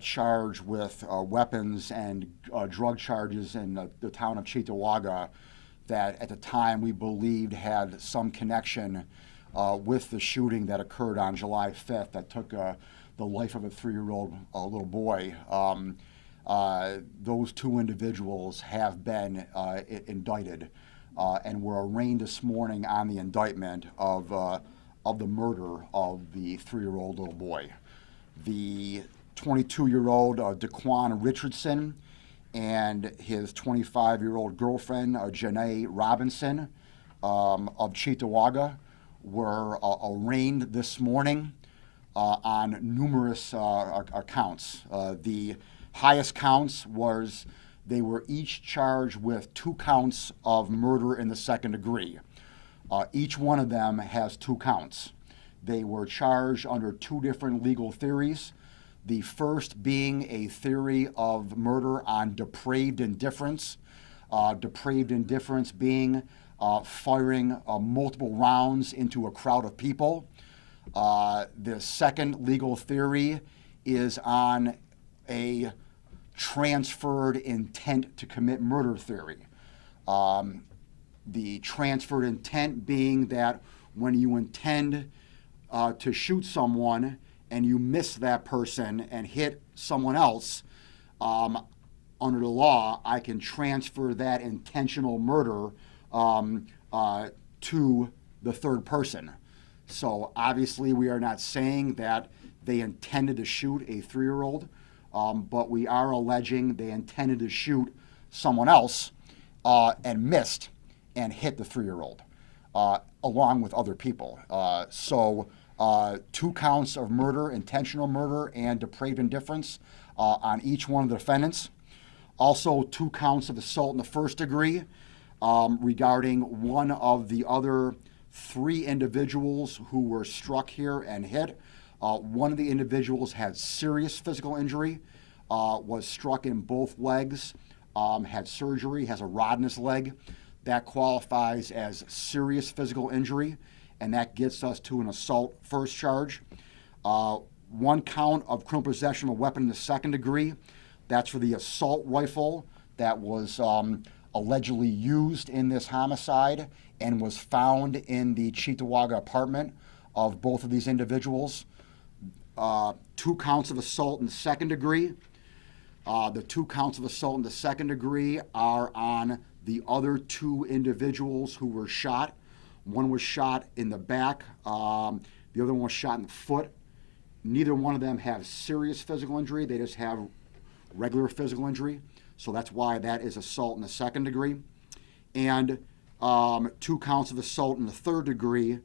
charged with weapons and drug charges in the town of Cheektowaga that at the time we believed had some connection with the shooting that occurred on July 5th that took the life of a 3-year-old little boy. Those two individuals have been indicted and were arraigned this morning on the indictment of the murder of the 3-year-old little boy. The 22-year-old Daquan Richardson and his 25-year-old girlfriend, Janae Robinson of Cheektowaga, were arraigned this morning on numerous counts. The highest counts was they were each charged with 2 counts of murder in the second degree. Each one of them has 2 counts. They were charged under 2 different legal theories. The first being a theory of murder on depraved indifference. Depraved indifference being firing multiple rounds into a crowd of people. The second legal theory is on a transferred intent to commit murder theory. The transferred intent being that when you intend to shoot someone and you miss that person and hit someone else, under the law, I can transfer that intentional murder to the third person. So obviously we are not saying that they intended to shoot a 3-year-old, but we are alleging they intended to shoot someone else and missed and hit the 3-year-old along with other people. So 2 counts of murder, intentional murder, and depraved indifference on each one of the defendants. Also 2 counts of assault in the first degree regarding one of the other 3 individuals who were struck here and hit. One of the individuals had serious physical injury, was struck in both legs, had surgery, has a rod in his leg. That qualifies as serious physical injury, and that gets us to an assault first charge. 1 count of criminal possession of a weapon in the second degree. That's for the assault rifle that was allegedly used in this homicide and was found in the Cheektowaga apartment of both of these individuals. 2 counts of assault in the second degree. The 2 counts of assault in the second degree are on the other 2 individuals who were shot. One was shot in the back. The other one was shot in the foot. Neither one of them have serious physical injury. They just have regular physical injury. So that's why that is assault in the second degree. And 2 counts of assault in the third degree.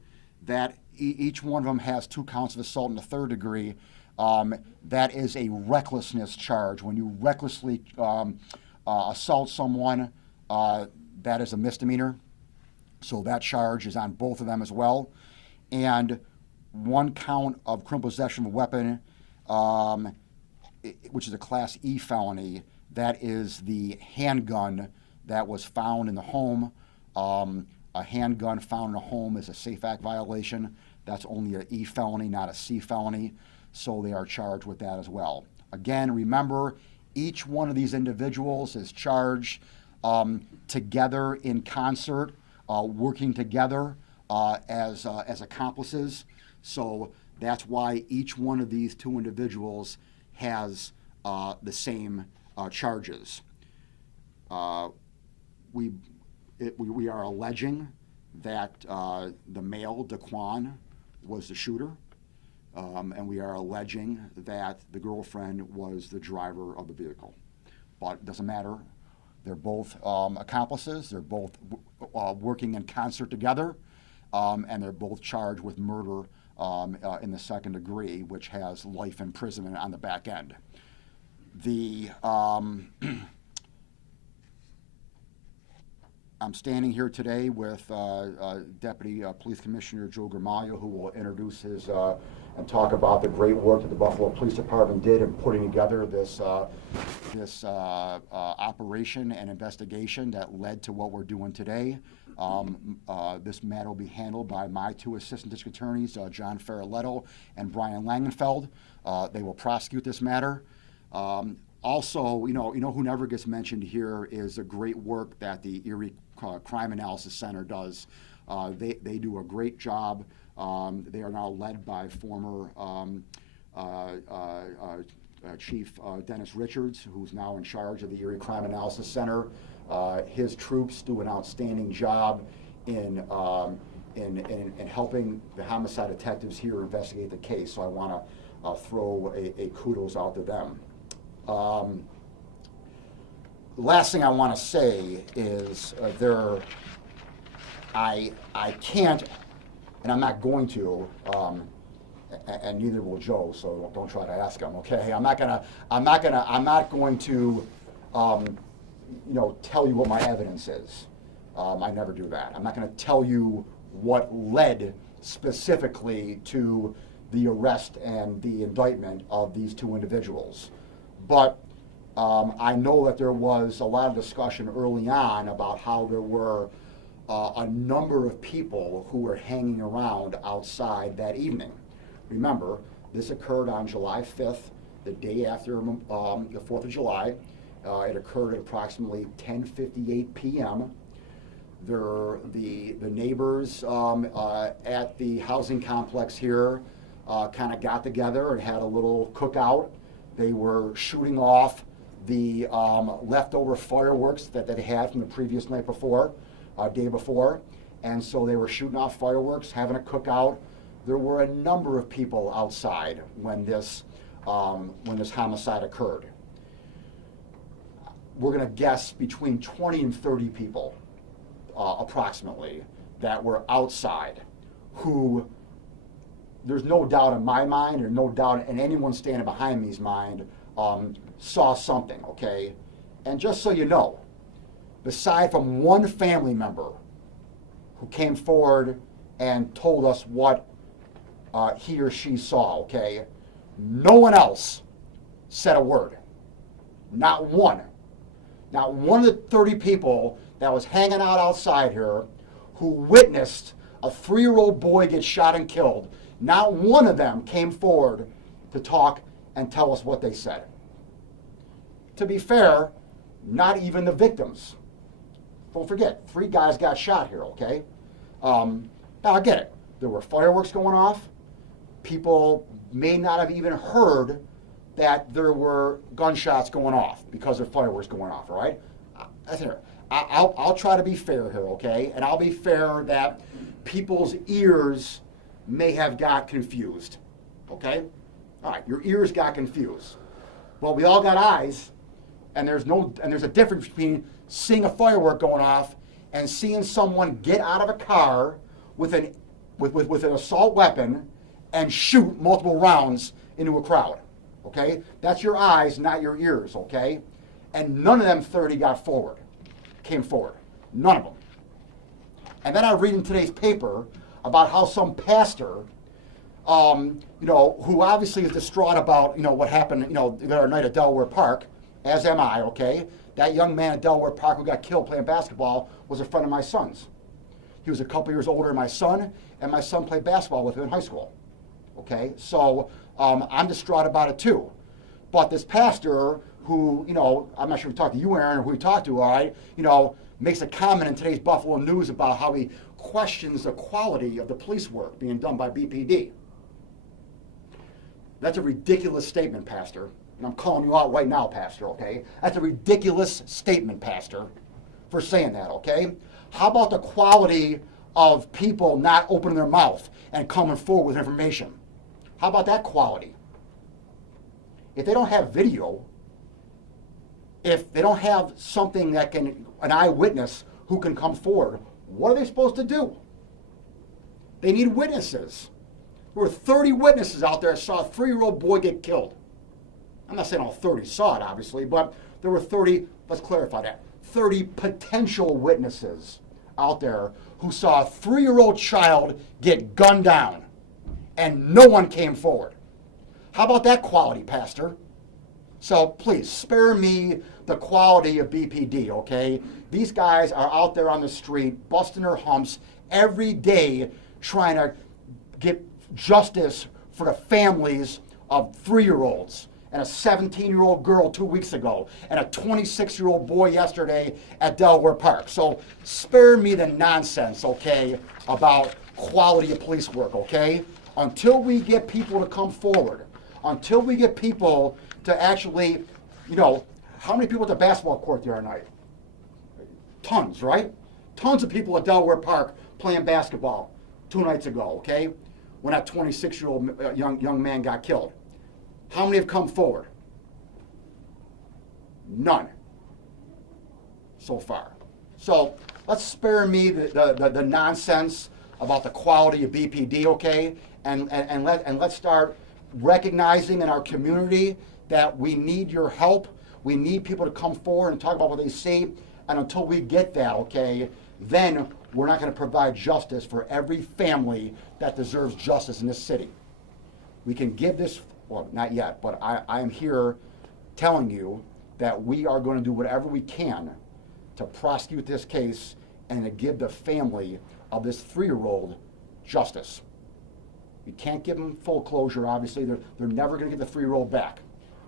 That each one of them has 2 counts of assault in the third degree. That is a recklessness charge. When you recklessly assault someone, that is a misdemeanor. So that charge is on both of them as well. And 1 count of criminal possession of a weapon, which is a Class E felony. That is the handgun that was found in the home. A handgun found in a home is a SAFE Act violation. That's only an E felony, not a C felony. So they are charged with that as well. Again, remember, each one of these individuals is charged together in concert, working together as accomplices. So that's why each one of these 2 individuals has the same charges. We are alleging that the male, Daquan, was the shooter, and we are alleging that the girlfriend was the driver of the vehicle. But it doesn't matter. They're both accomplices. They're both working in concert together, and they're both charged with murder in the second degree, which has life imprisonment on the back end. I'm standing here today with Deputy Police Commissioner Joe Gramaglio, who will introduce his and talk about the great work that the Buffalo Police Department did in putting together this operation and investigation that led to what we're doing today. This matter will be handled by my 2 assistant district attorneys, John Faraletto and Brian Langenfeld. They will prosecute this matter. Also, who never gets mentioned here is the great work that the Erie Crime Analysis Center does. They do a great job. They are now led by former Chief Dennis Richards, who's now in charge of the Erie Crime Analysis Center. His troops do an outstanding job in helping the homicide detectives here investigate the case. So I want to throw a kudos out to them. The last thing I want to say is I can't, and I'm not going to, and neither will Joe. So don't try to ask him. Okay, I'm not going to, tell you what my evidence is. I never do that. I'm not going to tell you what led specifically to the arrest and the indictment of these two individuals. But I know that there was a lot of discussion early on about how there were a number of people who were hanging around outside that evening. Remember, this occurred on July 5th, the day after the 4th of July. It occurred at approximately 10:58 p.m. The neighbors at the housing complex here kind of got together and had a little cookout. They were shooting off the leftover fireworks that they had from the previous night before, day before. And so they were shooting off fireworks, having a cookout. There were a number of people outside when this homicide occurred. We're going to guess between 20 and 30 people, approximately, that were outside who, there's no doubt in my mind, or no doubt in anyone standing behind me's mind, saw something, okay? And just so you know, aside from one family member who came forward and told us what he or she saw, okay, no one else said a word. Not one. Not one of the 30 people that was hanging out outside here who witnessed a 3-year-old boy get shot and killed, not one of them came forward to talk and tell us what they said. To be fair, not even the victims. Don't forget, 3 guys got shot here, okay? Now I get it. There were fireworks going off. People may not have even heard that there were gunshots going off because of fireworks going off, all right? I'll try to be fair here, okay? And I'll be fair that people's ears may have got confused, okay? All right, your ears got confused. Well, we all got eyes, and there's a difference between seeing a firework going off and seeing someone get out of a car with an assault weapon and shoot multiple rounds into a crowd, okay? That's your eyes, not your ears, okay? And none of them 30 came forward. None of them. And then I read in today's paper about how some pastor, who obviously is distraught about, what happened, the other night at Delaware Park, as am I, okay? That young man at Delaware Park who got killed playing basketball was a friend of my son's. He was a couple years older than my son, and my son played basketball with him in high school, okay? So I'm distraught about it too. But this pastor who, I'm not sure if we talked to you, Aaron, or who we talked to, all right, makes a comment in today's Buffalo News about how he questions the quality of the police work being done by BPD. That's a ridiculous statement, Pastor. And I'm calling you out right now, Pastor, okay? That's a ridiculous statement, Pastor, for saying that, okay? How about the quality of people not opening their mouth and coming forward with information? How about that quality? If they don't have video, if they don't have something that an eyewitness who can come forward, what are they supposed to do? They need witnesses. There were 30 witnesses out there that saw a 3-year-old boy get killed. I'm not saying all 30 saw it, obviously, but there were 30, let's clarify that, 30 potential witnesses out there who saw a 3-year-old child get gunned down, and no one came forward. How about that quality, Pastor? So please, spare me the quality of BPD, okay? These guys are out there on the street, busting their humps every day, trying to get justice for the families of 3-year-olds and a 17-year-old girl 2 weeks ago, and a 26-year-old boy yesterday at Delaware Park. So spare me the nonsense, okay, about quality of police work, okay? Until we get people to come forward, until we get people to actually, you know, how many people at the basketball court the other night? Tons, right? Tons of people at Delaware Park playing basketball 2 nights ago, okay? When that 26-year-old young man got killed. How many have come forward? None so far. So let's spare me the nonsense about the quality of BPD, okay? And let's start recognizing in our community that we need your help. We need people to come forward and talk about what they see. And until we get that, okay, then we're not going to provide justice for every family that deserves justice in this city. We can give this, well, not yet, but I am here telling you that we are going to do whatever we can to prosecute this case and to give the family of this 3-year-old justice. We can't give them full closure, obviously. They're never going to get the 3-year-old back.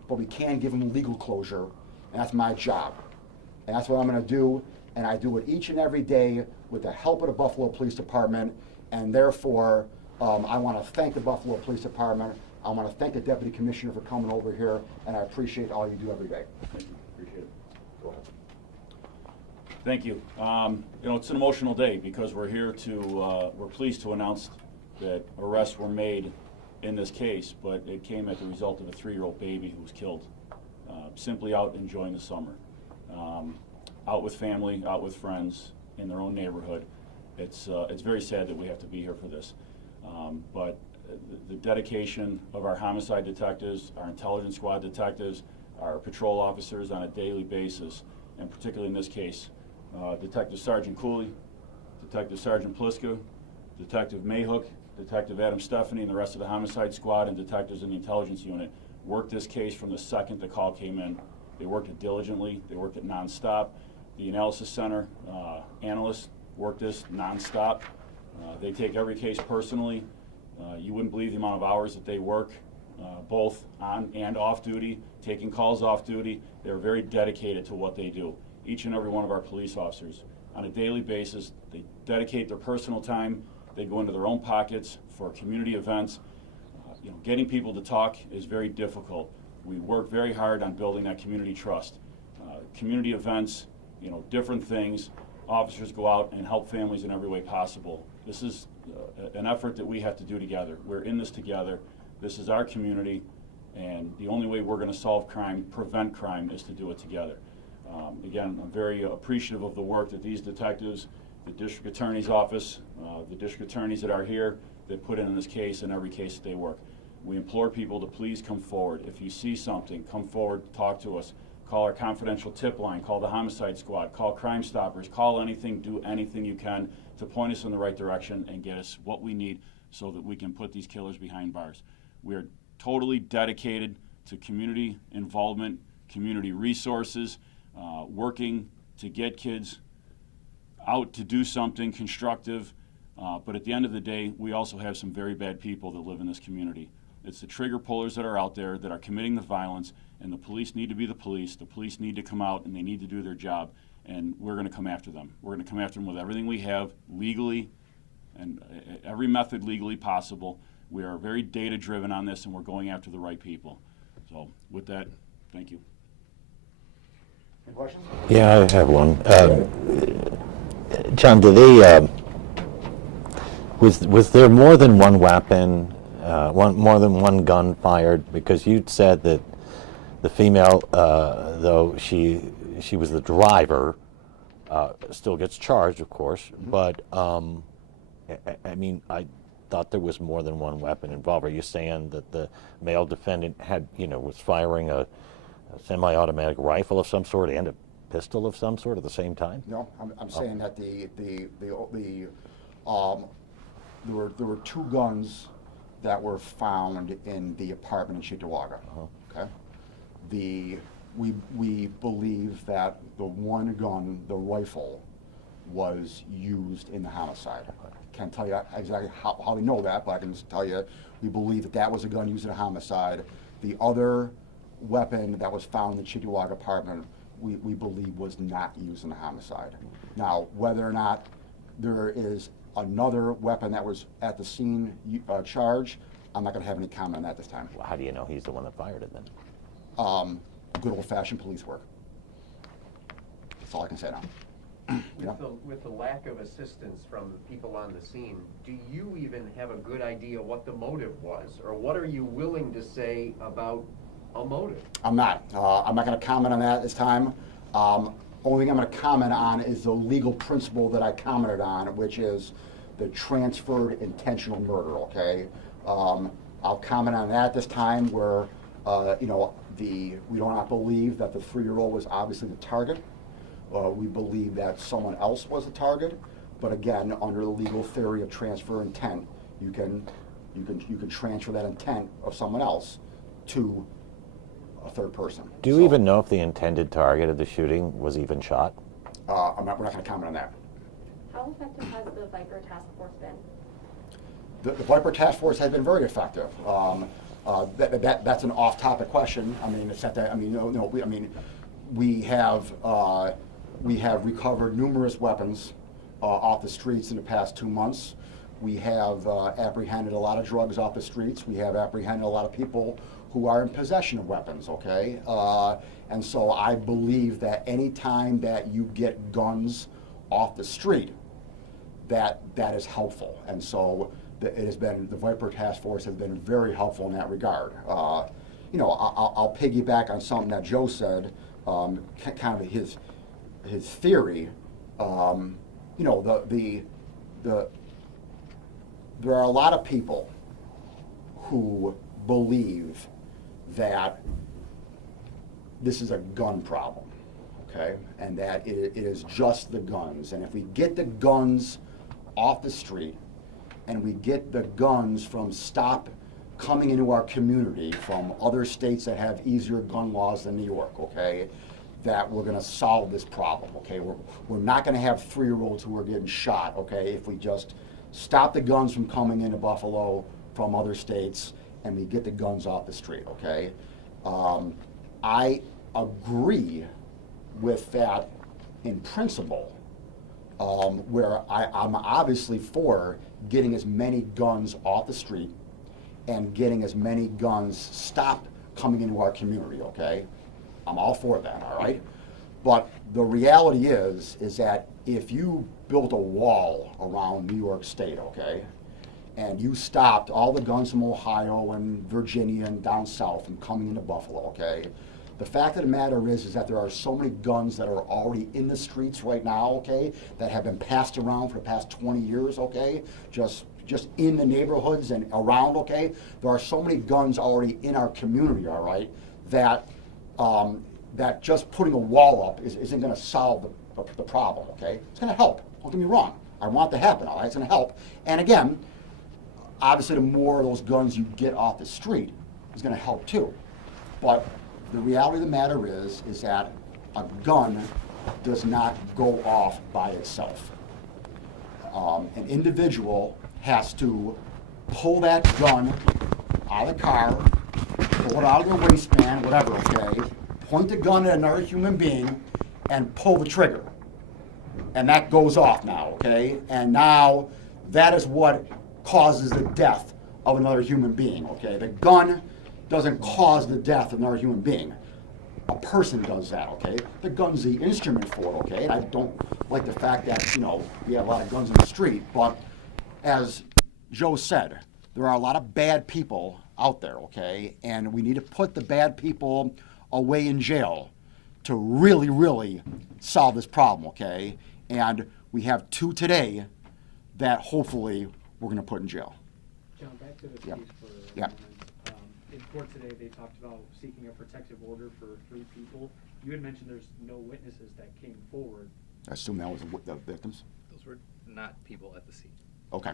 But we can give them legal closure, and that's my job. And that's what I'm going to do, and I do it each and every day with the help of the Buffalo Police Department, and therefore, I want to thank the Buffalo Police Department. I want to thank the Deputy Commissioner for coming over here, and I appreciate all you do every day. Thank you. Appreciate it. Go ahead. Thank you. You know, it's an emotional day because we're here to, we're pleased to announce that arrests were made in this case, but it came at the result of a 3-year-old baby who was killed, simply out enjoying the summer. Out with family, out with friends, in their own neighborhood. It's very sad that we have to be here for this. But the dedication of our homicide detectives, our intelligence squad detectives, our patrol officers on a daily basis, and particularly in this case, Detective Sergeant Cooley, Detective Sergeant Pliska, Detective Mayhook, Detective Adam Stephanie, and the rest of the homicide squad and detectives in the intelligence unit worked this case from the second the call came in. They worked it diligently, they worked it nonstop. The analysis center analysts worked this nonstop. They take every case personally. You wouldn't believe the amount of hours that they work, both on and off duty, taking calls off duty. They're very dedicated to what they do. Each and every one of our police officers, on a daily basis, they dedicate their personal time. They go into their own pockets for community events. You know, getting people to talk is very difficult. We work very hard on building that community trust. Community events, you know, different things. Officers go out and help families in every way possible. This is an effort that we have to do together. We're in this together. This is our community, and the only way we're going to solve crime, prevent crime, is to do it together. Again, I'm very appreciative of the work that these detectives, the district attorney's office, the district attorneys that are here, that put in this case and every case that they work. We implore people to please come forward. If you see something, come forward, talk to us. Call our confidential tip line, call the homicide squad, call Crime Stoppers, call anything, do anything you can to point us in the right direction and get us what we need so that we can put these killers behind bars. We are totally dedicated to community involvement, community resources, working to get kids out to do something constructive. But at the end of the day, we also have some very bad people that live in this community. It's the trigger pullers that are out there that are committing the violence, and the police need to be the police. The police need to come out and they need to do their job, and we're going to come after them. We're going to come after them with everything we have legally and every method legally possible. We are very data driven on this, and we're going after the right people. So with that, thank you. Any questions? Yeah, I have one. John, do they, was there more than one weapon, more than one gun fired? Because you said that the female, though she was the driver, still gets charged, of course. But I mean, I thought there was more than one weapon involved. Are you saying that the male defendant had, was firing a semi-automatic rifle of some sort and a pistol of some sort at the same time? No, I'm saying that there were 2 guns that were found in the apartment in Cheektowaga. Okay, we believe that the one gun, the rifle, was used in the homicide. I can't tell you exactly how we know that, but I can just tell you we believe that was a gun used in a homicide. The other weapon that was found in the Chittiwaga apartment, we believe was not used in a homicide. Now, whether or not there is another weapon that was at the scene charged, I'm not going to have any comment on that this time. How do you know he's the one that fired it then? Good old-fashioned police work. That's all I can say now. Yeah. With the lack of assistance from the people on the scene, do you even have a good idea what the motive was? Or what are you willing to say about a motive? I'm not going to comment on that this time. Only thing I'm going to comment on is the legal principle that I commented on, which is the transferred intentional murder, okay? I'll comment on that this time where, we do not believe that the 3-year-old was obviously the target. We believe that someone else was the target, but again, under the legal theory of transfer intent, you can transfer that intent of someone else to a third person. Do you even know if the intended target of the shooting was even shot? We're not going to comment on that. How effective has the Viper Task Force been? The Viper Task Force has been very effective. That's an off-topic question. I mean, it's not that. I mean, no. We have recovered numerous weapons off the streets in the past 2 months. We have apprehended a lot of drugs off the streets. We have apprehended a lot of people who are in possession of weapons, okay? And so I believe that any time that you get guns off the street, that is helpful. And so the Viper Task Force has been very helpful in that regard. I'll piggyback on something that Joe said, kind of his theory. There are a lot of people who believe that this is a gun problem, okay? And that it is just the guns. And if we get the guns off the street and we get the guns from stop coming into our community from other states that have easier gun laws than New York, okay, that we're gonna solve this problem, okay? We're not gonna have 3-year-olds who are getting shot, okay, if we just stop the guns from coming into Buffalo from other states and we get the guns off the street, okay? I agree with that in principle, where I'm obviously for getting as many guns off the street and getting as many guns stopped coming into our community, okay? I'm all for that, all right? But the reality is that if you built a wall around New York State, okay, and you stopped all the guns from Ohio and Virginia and down south from coming into Buffalo, okay, the fact of the matter is that there are so many guns that are already in the streets right now, okay, that have been passed around for the past 20 years, okay, just in the neighborhoods and around, okay, there are so many guns already in our community, all right, that just putting a wall up isn't going to solve the problem, okay? It's going to help. Don't get me wrong. I want it to happen, all right? It's going to help. And again, obviously, the more of those guns you get off the street is going to help too. But the reality of the matter is that a gun does not go off by itself. An individual has to pull that gun out of the car, pull it out of their waistband, whatever, okay, point the gun at another human being, and pull the trigger. And that goes off now, okay? And now that is what causes the death of another human being, okay? The gun doesn't cause the death of another human being. A person does that, okay? The gun's the instrument for it, okay? And I don't like the fact that, we have a lot of guns in the street, but as Joe said, there are a lot of bad people out there, okay? And we need to put the bad people away in jail to really, really solve this problem, okay? And we have 2 today that hopefully we're gonna put in jail. John, back to the Yeah. case for a Yeah. moment. In court today, they talked about seeking a protective order for 3 people. You had mentioned there's no witnesses that came forward. I assume that was the victims? Those were not people at the scene. Okay.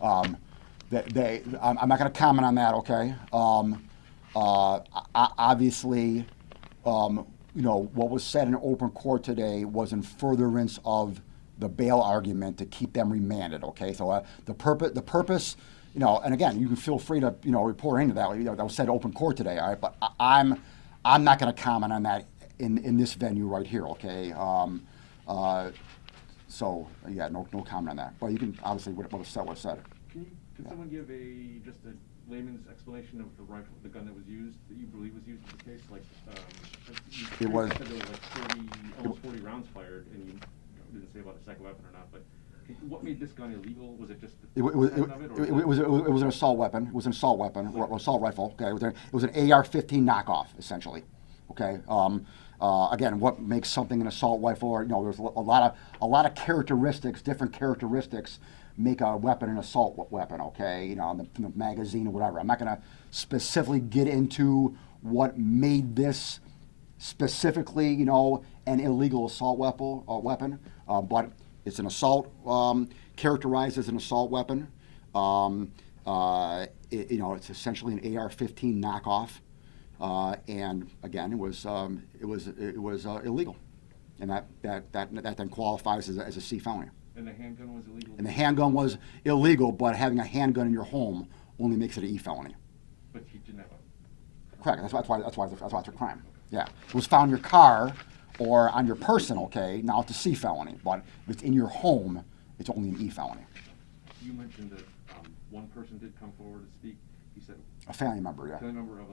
I'm not going to comment on that, okay? Obviously, what was said in open court today was in furtherance of the bail argument to keep them remanded, okay? So the purpose you know, and again, you can feel free to, you know, report into that. You know, that was said open court today, all right? But I'm not going to comment on that in this venue right here, okay? So yeah, no comment on that. But you can obviously what was said. Can someone give just a layman's explanation of the rifle, the gun that was used, that you believe was used in this case? Like, you It was- said there was like 30, almost 40 rounds fired, and you didn't say about a second weapon or not. But what made this gun illegal? Was it just the content of it, or It was an assault weapon. It was an assault weapon, or assault rifle. Okay, it was an AR-15 knockoff, essentially. Okay. Again, what makes something an assault rifle? Or, you know, there's a lot of characteristics, different characteristics, make a weapon an assault weapon. Okay, you know, from the magazine or whatever. I'm not going to specifically get into what made this specifically, you know, an illegal assault weapon, but it's an assault, characterized as an assault weapon. You know, it's essentially an AR-15 knockoff. And again, it was illegal, and that then qualifies as a C felony. and the handgun was illegal? And the handgun was illegal, but having a handgun in your home only makes it an E felony. But you didn't have a... Correct. That's why it's a crime. Yeah, it was found in your car or on your person. Okay, now it's a C felony, but if it's in your home, it's only an E felony. You mentioned that one person did come forward to speak. He said... A family member, yeah. A family member of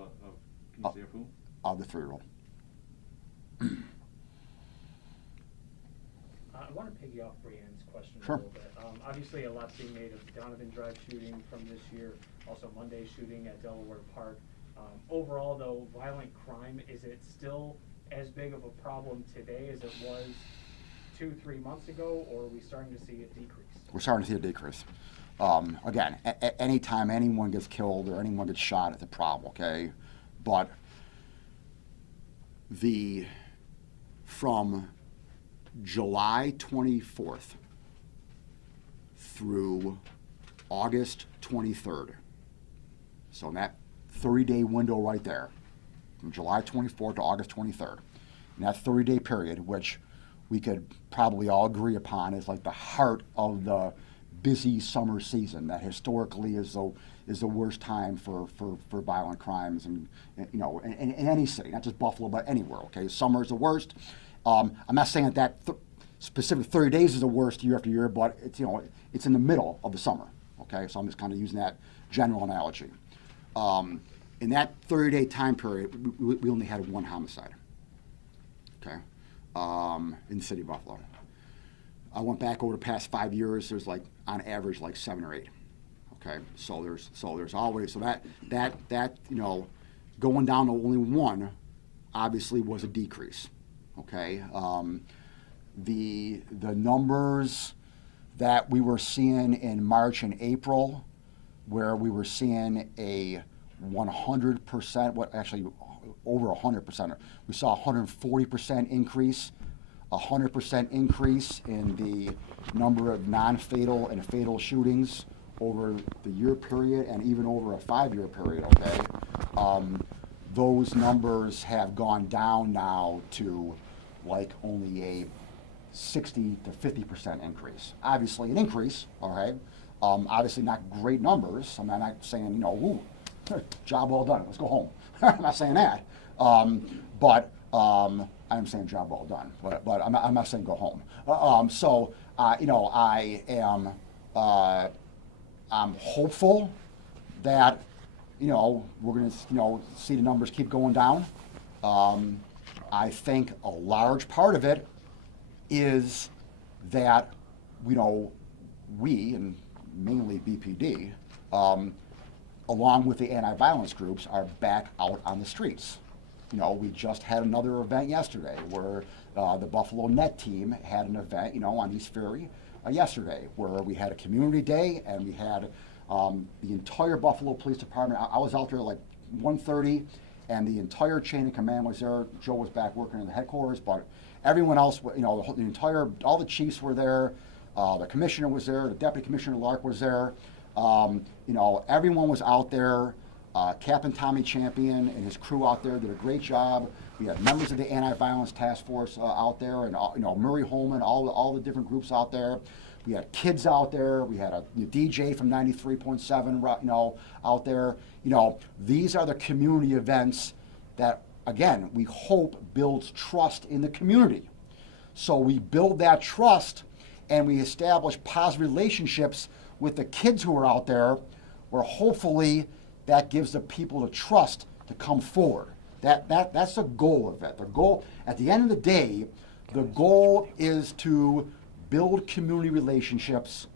can you say of who? Of the 3-year-old. I want to piggy off Brianne's question Sure. a little bit. Obviously, a lot's being made of the Donovan Drive shooting from this year, also Monday's shooting at Delaware Park. Overall, though, violent crime, is it still as big of a problem today as it was 2-3 months ago, or are we starting to see a decrease? We're starting to see a decrease. Again, anytime anyone gets killed or anyone gets shot, it's a problem, okay? But from July 24th through August 23rd, so in that 30-day window right there, from July 24th to August 23rd, in that 30-day period, which we could probably all agree upon is like the heart of the busy summer season, that historically is the worst time for violent crimes, and you know, in any city, not just Buffalo, but anywhere. Okay, summer is the worst. I'm not saying that specific 30 days is the worst year after year, but it's, you know, it's in the middle of the summer. Okay, so I'm just kind of using that general analogy. In that 30-day time period, we only had one homicide. Okay, in the city of Buffalo. I went back over the past 5 years. There's like on average like 7 or 8. Okay, so there's always that you know, going down to only one, obviously was a decrease. Okay, the numbers that we were seeing in March and April, where we were seeing a 100%, what actually over 100%, we saw a 140% increase. 100% increase in the number of non-fatal and fatal shootings over the year period, and even over a 5-year period, okay? Those numbers have gone down now to like only a 60 to 50% increase. Obviously an increase, all right? Obviously not great numbers. I mean, I'm not saying, you know, ooh, job well done, let's go home. I'm not saying that. But I'm saying job well done, but I'm not saying go home. You know, I'm hopeful that, you know, we're going to, you know, see the numbers keep going down. I think a large part of it is that, you know, we, and mainly BPD, along with the anti-violence groups, are back out on the streets. You know, we just had another event yesterday where the Buffalo Net team had an event, you know, on East Ferry yesterday, where we had a community day, and we had the entire Buffalo Police Department. I was out there like 1:30, and the entire chain of command was there. Joe was back working in the headquarters, but everyone else, you know, all the chiefs were there. The commissioner was there. The deputy commissioner Lark was there. You know, everyone was out there. Captain Tommy Champion and his crew out there did a great job. We had members of the Anti-Violence Task Force out there, and Murray Holman, all the different groups out there. We had kids out there. We had a DJ from 93.7, out there. These are the community events that, again, we hope builds trust in the community. So we build that trust, and we establish positive relationships with the kids who are out there, where hopefully that gives the people the trust to come forward. That's the goal of it. The goal, at the end of the day, the goal is to build community relationships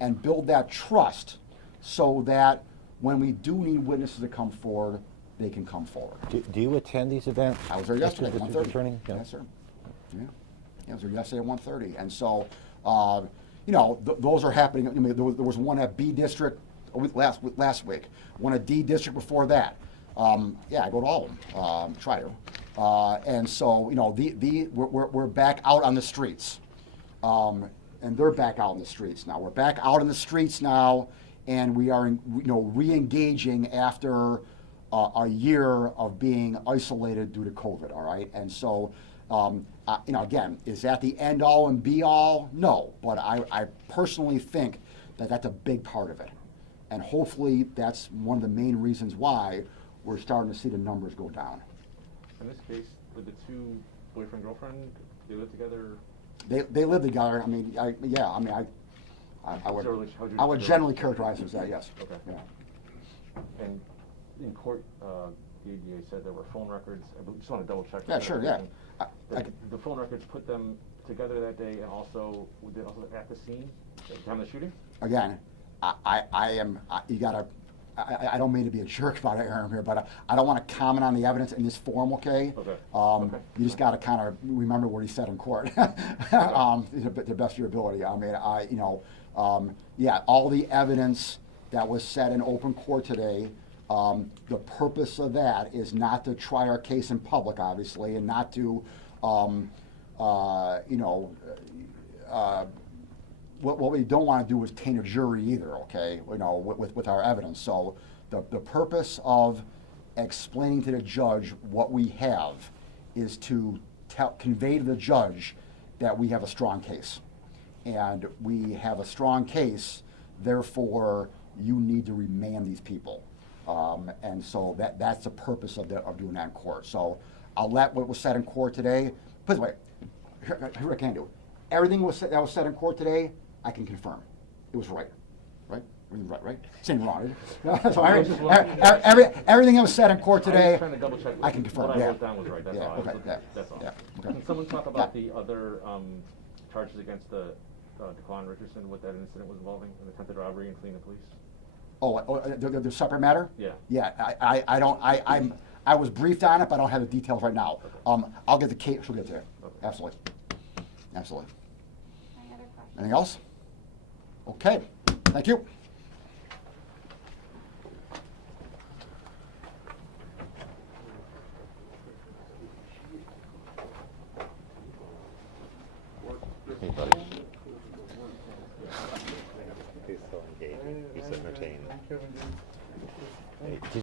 and build that trust so that when we do need witnesses to come forward, they can come forward. Do you attend these events? I was there yesterday at Mr. 1:30. Attorney? Yeah. Yes, sir. Yeah. I was there yesterday at 1:30. And so, those are happening. I mean, there was one at B District last week, one at D District before that. I go to all of them, try to. And so, we're back out on the streets. And they're back out in the streets now. We're back out in the streets now, and we are, re-engaging after a year of being isolated due to COVID, all right? And so, again, is that the end all and be all? No, but I personally think that that's a big part of it. And hopefully that's one of the main reasons why we're starting to see the numbers go down. In this case, with the two boyfriend, girlfriend, they live together? They live together. I mean, I would generally characterize it as that, yes. Okay. Yeah. And in court, the ADA said there were phone records. I just want to double check. Yeah, sure, yeah. The phone records put them together that day, and also at the scene at the time of the shooting? Again, I don't mean to be a jerk about it, Aaron, here, but I don't want to comment on the evidence in this forum, okay? Okay. Okay. You just got to kind of remember what he said in court, the best of your ability. I mean, all the evidence that was said in open court today, the purpose of that is not to try our case in public, obviously, and not to, what we don't want to do is taint a jury either, okay, with our evidence. So the purpose of explaining to the judge what we have is to convey to the judge that we have a strong case. And we have a strong case, therefore you need to remand these people. And so that's the purpose of doing that in court. So I'll let what was said in court today, put it this way, here I can do. Everything that was said in court today, I can confirm. It was right. Right? Everything's right? Saying wrong. So everything that was said in court today, I can confirm. What I wrote down was right. That's all. Okay. That's all. Yeah. Okay. Can someone talk about the other charges against the Daquan Richardson, what that incident was involving, an attempted robbery and fleeing the police? Oh, the separate matter? Yeah. Yeah. I was briefed on it, but I don't have the details right now. Okay. I'll get the case. She'll get it to you. Okay. Absolutely. Absolutely. Any other questions? Anything else? Okay. Thank you. Hey, buddy. He's so engaging. He's entertaining. Hey,